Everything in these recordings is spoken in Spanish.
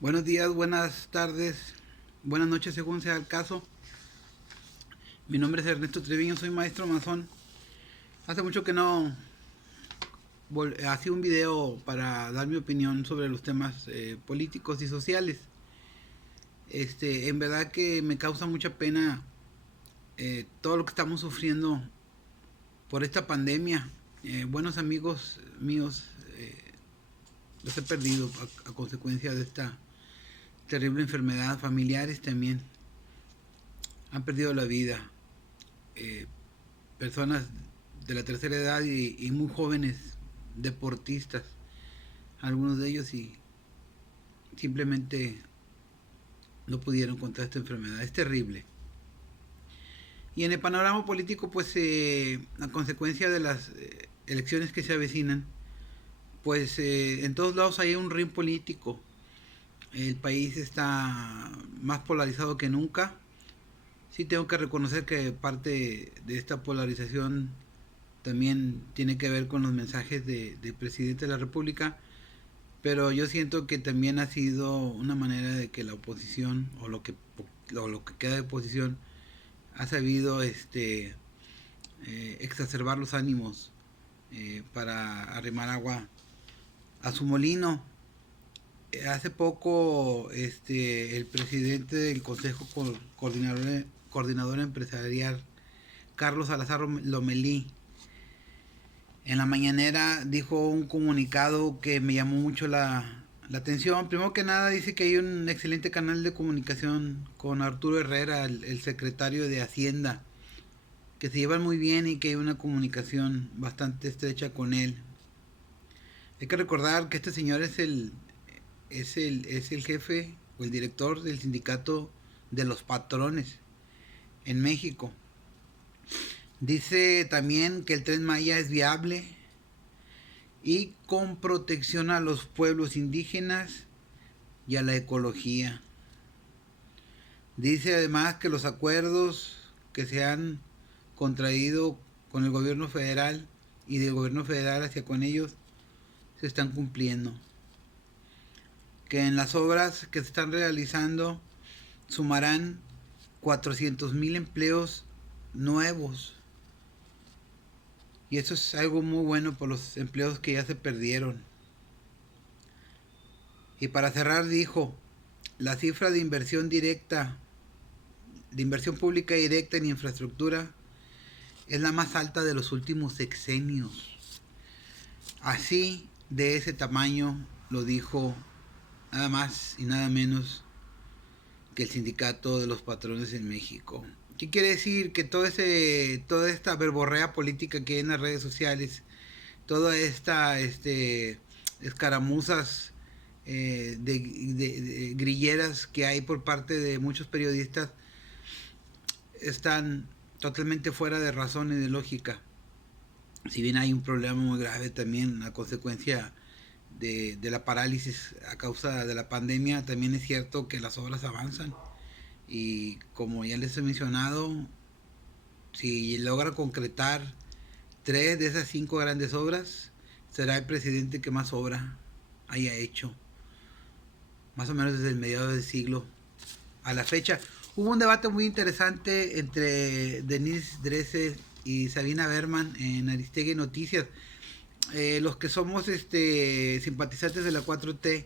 Buenos días, buenas tardes, buenas noches según sea el caso. Mi nombre es Ernesto Treviño, soy maestro masón. Hace mucho que no hacía un video para dar mi opinión sobre los temas políticos y sociales. En verdad que me causa mucha pena todo lo que estamos sufriendo por esta pandemia. Buenos amigos míos los he perdido a consecuencia de esta terrible enfermedad. Familiares también han perdido la vida. eh, Personas de la tercera edad y muy jóvenes deportistas, algunos de ellos y simplemente no pudieron contra esta enfermedad. Es terrible. Y en el panorama político, pues a consecuencia de las elecciones que se avecinan, pues en todos lados hay un ring político. El país está más polarizado que nunca. Sí tengo que reconocer que parte de esta polarización también tiene que ver con los mensajes del presidente de la República, pero yo siento que también ha sido una manera de que la oposición o lo que queda de oposición ha sabido exacerbar los ánimos para arrimar agua a su molino. Hace poco el presidente del Consejo Coordinador Empresarial, Carlos Salazar Lomelí, en la mañanera dijo un comunicado que me llamó mucho la atención. Primero que nada dice que hay un excelente canal de comunicación con Arturo Herrera, el secretario de Hacienda, que se llevan muy bien y que hay una comunicación bastante estrecha con él. Hay que recordar que este señor es el jefe o el director del sindicato de los patrones en México. Dice también que el Tren Maya es viable y con protección a los pueblos indígenas y a la ecología. Dice además que los acuerdos que se han contraído con el gobierno federal y del gobierno federal hacia con ellos se están cumpliendo. Que en las obras que se están realizando sumarán 400,000 empleos nuevos. Y eso es algo muy bueno por los empleos que ya se perdieron. Y para cerrar dijo, la cifra de inversión directa, de inversión pública directa en infraestructura, es la más alta de los últimos sexenios. Así, de ese tamaño, lo dijo nada más y nada menos que el sindicato de los patrones en México. ¿Qué quiere decir? Que toda esta verborrea política que hay en las redes sociales, toda esta escaramuzas de grilleras que hay por parte de muchos periodistas están totalmente fuera de razón y de lógica. Si bien hay un problema muy grave también a consecuencia de la parálisis a causa de la pandemia, también es cierto que las obras avanzan. Y como ya les he mencionado, si logra concretar 3 de esas 5 grandes obras, será el presidente que más obra haya hecho, más o menos desde el mediado del siglo a la fecha. Hubo un debate muy interesante entre Denise Dresser y Sabina Berman en Aristegui Noticias. Los que somos simpatizantes de la 4T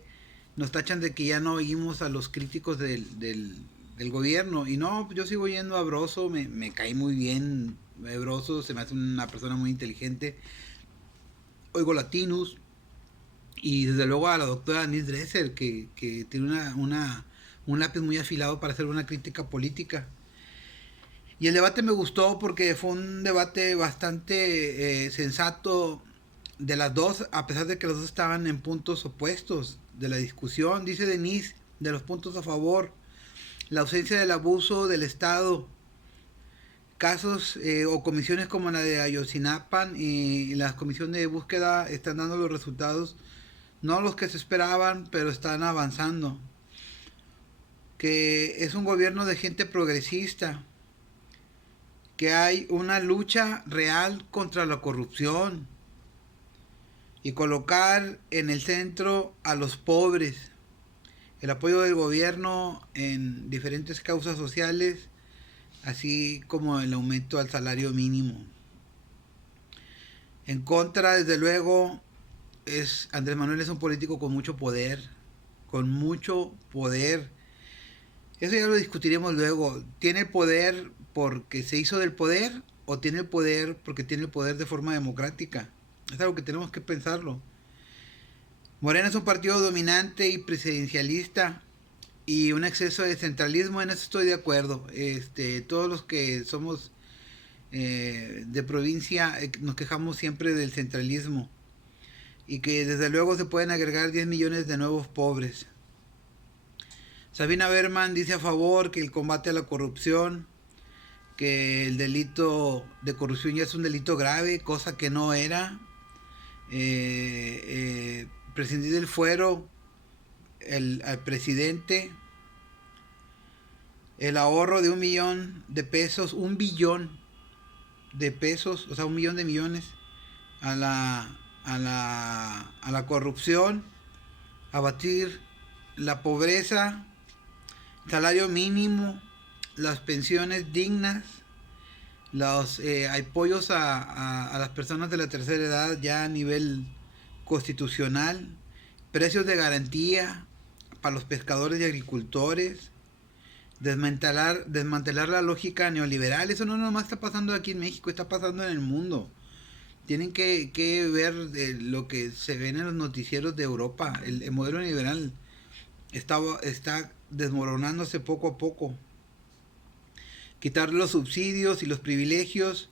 nos tachan de que ya no oímos a los críticos del gobierno. Y no, yo sigo oyendo a Broso, me cae muy bien Broso, se me hace una persona muy inteligente. Oigo Latinus y desde luego a la doctora Denise Dresser, que tiene un lápiz muy afilado para hacer una crítica política. Y el debate me gustó porque fue un debate bastante sensato de las dos, a pesar de que los dos estaban en puntos opuestos de la discusión. Dice Denise, de los puntos a favor, la ausencia del abuso del Estado, casos o comisiones como la de Ayotzinapan y las comisiones de búsqueda están dando los resultados, no los que se esperaban, pero están avanzando. Que es un gobierno de gente progresista, que hay una lucha real contra la corrupción y colocar en el centro a los pobres. el apoyo del gobierno en diferentes causas sociales, así como el aumento al salario mínimo. En contra, desde luego, Andrés Manuel es un político con mucho poder, con mucho poder. Eso ya lo discutiremos luego. ¿Tiene el poder porque se hizo del poder o tiene el poder porque tiene el poder de forma democrática? Es algo que tenemos que pensarlo. Morena es un partido dominante y presidencialista y un exceso de centralismo, en eso estoy de acuerdo. Todos los que somos de provincia nos quejamos siempre del centralismo y que desde luego se pueden agregar 10 millones de nuevos pobres. Sabina Berman dice a favor que el combate a la corrupción, que el delito de corrupción ya es un delito grave, cosa que no era. Prescindir del fuero al presidente, el ahorro de 1 millón de pesos, 1 billón de pesos, o sea, 1 millón de millones a la corrupción, abatir la pobreza, salario mínimo, las pensiones dignas, los apoyos a las personas de la tercera edad ya a nivel constitucional, precios de garantía para los pescadores y agricultores, desmantelar la lógica neoliberal. Eso no nomás está pasando aquí en México, está pasando en el mundo. Tienen que ver lo que se ve en los noticieros de Europa. El modelo neoliberal está desmoronándose poco a poco. Quitar los subsidios y los privilegios,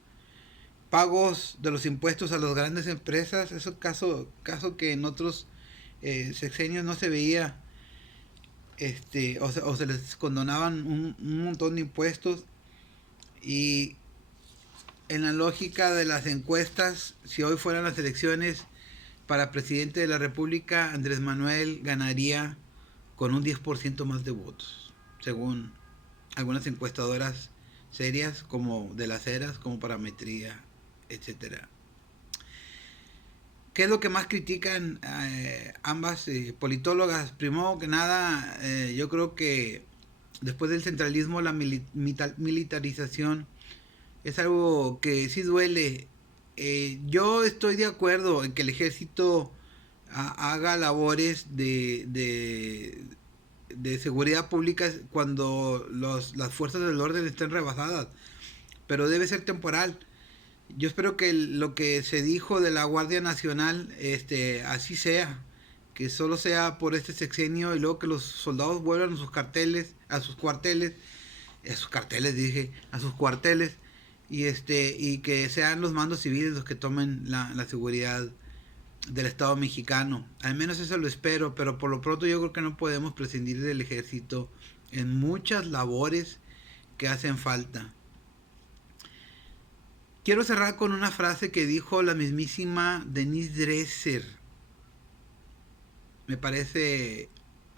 pagos de los impuestos a las grandes empresas, eso caso que en otros sexenios no se veía, o se les condonaban un montón de impuestos. Y en la lógica de las encuestas, si hoy fueran las elecciones para presidente de la República, Andrés Manuel ganaría con un 10% más de votos, según algunas encuestadoras serias como de las Heras, como Parametría, etcétera. ¿Qué es lo que más critican ambas politólogas? Primero que nada, yo creo que después del centralismo la militarización es algo que sí duele. Yo estoy de acuerdo en que el ejército haga labores de seguridad pública cuando las fuerzas del orden estén rebasadas, pero debe ser temporal. Yo espero que lo que se dijo de la Guardia Nacional así sea, que solo sea por este sexenio y luego que los soldados vuelvan a sus cuarteles y que sean los mandos civiles los que tomen la seguridad del Estado mexicano. Al menos eso lo espero, pero por lo pronto yo creo que no podemos prescindir del ejército en muchas labores que hacen falta. Quiero cerrar con una frase que dijo la mismísima Denise Dresser. Me parece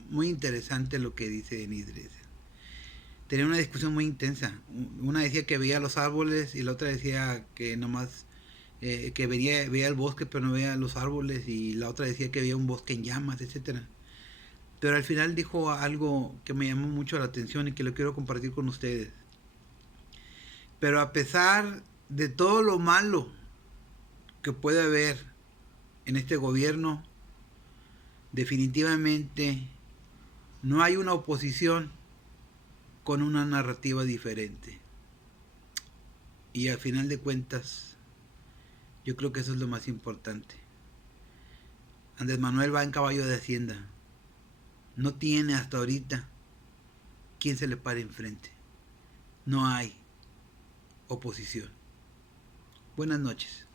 muy interesante lo que dice Denise Dresser. Tenía una discusión muy intensa. Una decía que veía los árboles y la otra decía que nomás que veía el bosque pero no veía los árboles, y la otra decía que veía un bosque en llamas, etcétera. Pero al final dijo algo que me llamó mucho la atención y que lo quiero compartir con ustedes. Pero a pesar de todo lo malo que puede haber en este gobierno, definitivamente no hay una oposición con una narrativa diferente. Y al final de cuentas, yo creo que eso es lo más importante. Andrés Manuel va en caballo de Hacienda. No tiene hasta ahorita quien se le pare enfrente. No hay oposición. Buenas noches.